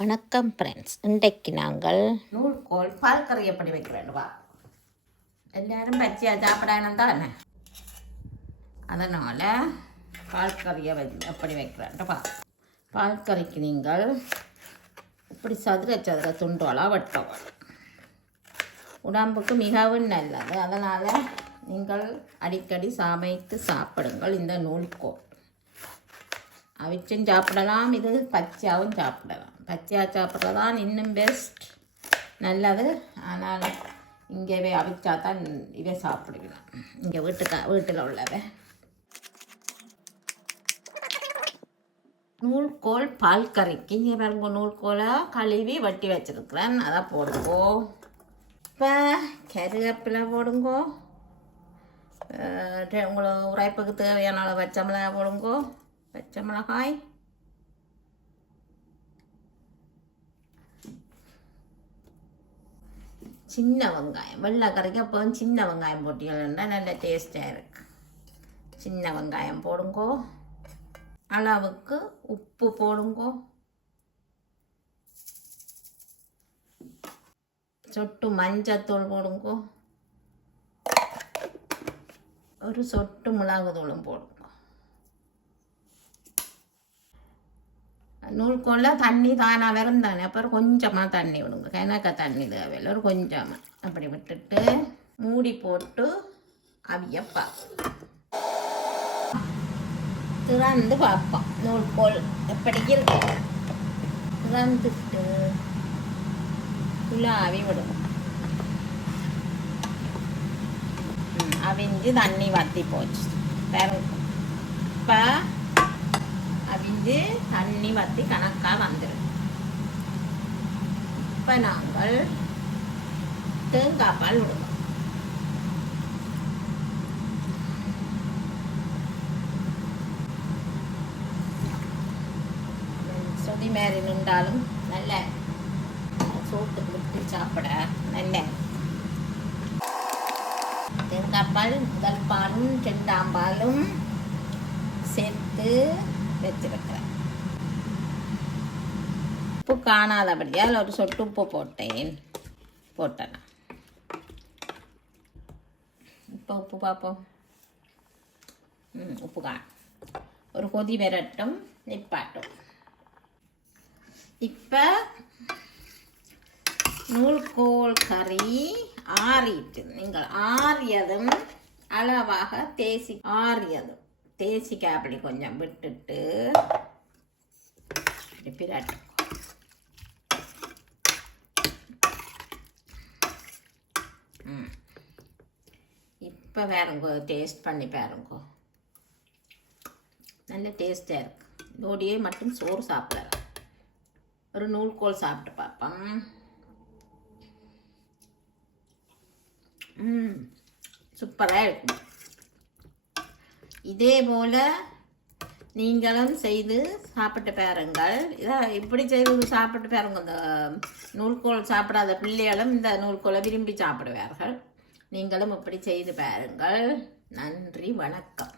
வணக்கம் ஃப்ரெண்ட்ஸ் இன்றைக்கு நாங்கள் நூல்கோல் பால் கறி எப்படி வைக்கிறேன் வா. எல்லாரும் பச்சையாக சாப்பிடணும் தானே? அதனால் பால் கறியை வை எப்படி வைக்கிறேன் வா. பால் கறிக்கு நீங்கள் இப்படி சதுர சதுர துண்டுகளாக வெட்டவும் உடம்புக்கு மிகவும் நல்லது. அதனால் நீங்கள் அடிக்கடி சமைத்து சாப்பிடுங்கள் இந்த நூல்கோல் அவிச்சும் சாப்பிடலாம். இது பச்சையாகவும் சாப்பிடலாம். பச்சையாக சாப்பிட்றதான் இன்னும் பெஸ்ட் நல்லது. ஆனால் இங்கேவே அவிச்சா தான் இவை சாப்பிடுவேன் இங்கே வீட்டுக்கு வீட்டில் உள்ளவை. நூல்கோல் பால் கறிக்கு இங்கே பாருங்க நூல்கோலை கழுவி வட்டி வச்சிருக்கிறேன். அதை போடுங்கோ. இப்போ கருவேப்பிலை போடுங்கோ. உங்களை உங்களுக்கு உரைப்புக்கு தேவையான அளவு வச்சோம்ல போடுங்கோ. பச்சை மிளகாய் சின்ன வெங்காயம். வெள்ளை கறிக்கு அப்போ சின்ன வெங்காயம் போட்டீங்கன்னா நல்ல டேஸ்டாக இருக்கு. சின்ன வெங்காயம் போடுங்கோ. அளவுக்கு உப்பு போடுங்கோ. சொட்டு மஞ்சத்தூள் போடுங்கோ. ஒரு சொட்டு மிளகுத்தூளும் போடுங்க நூல்கோல்ல தண்ணி தானாக வெறும் தானே அப்புறம் கொஞ்சமாக தண்ணி விடுங்க. கிணக்க தண்ணி தேவையில்லை. ஒரு கொஞ்சமாக அப்படி விட்டுட்டு மூடி போட்டு அவியப்பா திறந்து பார்ப்போம். நூல்கோல் எப்படி இருக்கு? திறந்துட்டு குழாவி விடுவோம். அவிஞ்சு தண்ணி வத்தி போச்சு. பாருங்க இப்போ இது தண்ணி வத்தி கணக்காக வந்துடும் இப்போ நாங்கள் தேங்காய் பால் விடுவோம். சொதி மாரி நின்றாலும் நல்ல சோத்துக்கு விட்டு சாப்பிட நல்ல. தேங்காய் பால் முதல் பாலும் ரெண்டாம் பாலும் சேர்த்து வச்சிருக்கிறேன். உப்பு காணாதபடியால் ஒரு சொட்டு உப்பு போட்டேன். போட்டேன். இப்போ உப்பு பார்ப்போம். உப்பு காணும் ஒரு கொதி விரட்டும் நிப்பாட்டும். இப்போ நூல்கோல் கறி ஆறிட்டு நீங்கள் ஆறியதும் அளவாக தேசி ஆறியதும். தேசிக்காய் அப்படி கொஞ்சம் விட்டுட்டு இப்படி இப்போ வேறுங்கோ டேஸ்ட் பண்ணி பாருங்கோ. நல்ல டேஸ்டாக இருக்கு. நோடியே மட்டும் சோறு சாப்பிடலாம் ஒரு நூல்கோல் சாப்பிட்டு பார்ப்போம். ம். சூப்பராக இருக்கும் இதே போல் நீங்களும் செய்து சாப்பிட்டு பாருங்கள். இதை இப்படி செய்து சாப்பிட்டு பாருங்க. இந்த நூல்கோல் சாப்பிடாத பிள்ளைகளும் இந்த நூல்கோலை விரும்பி சாப்பிடுவார்கள். நீங்களும் இப்படி செய்து பாருங்கள். நன்றி வணக்கம்.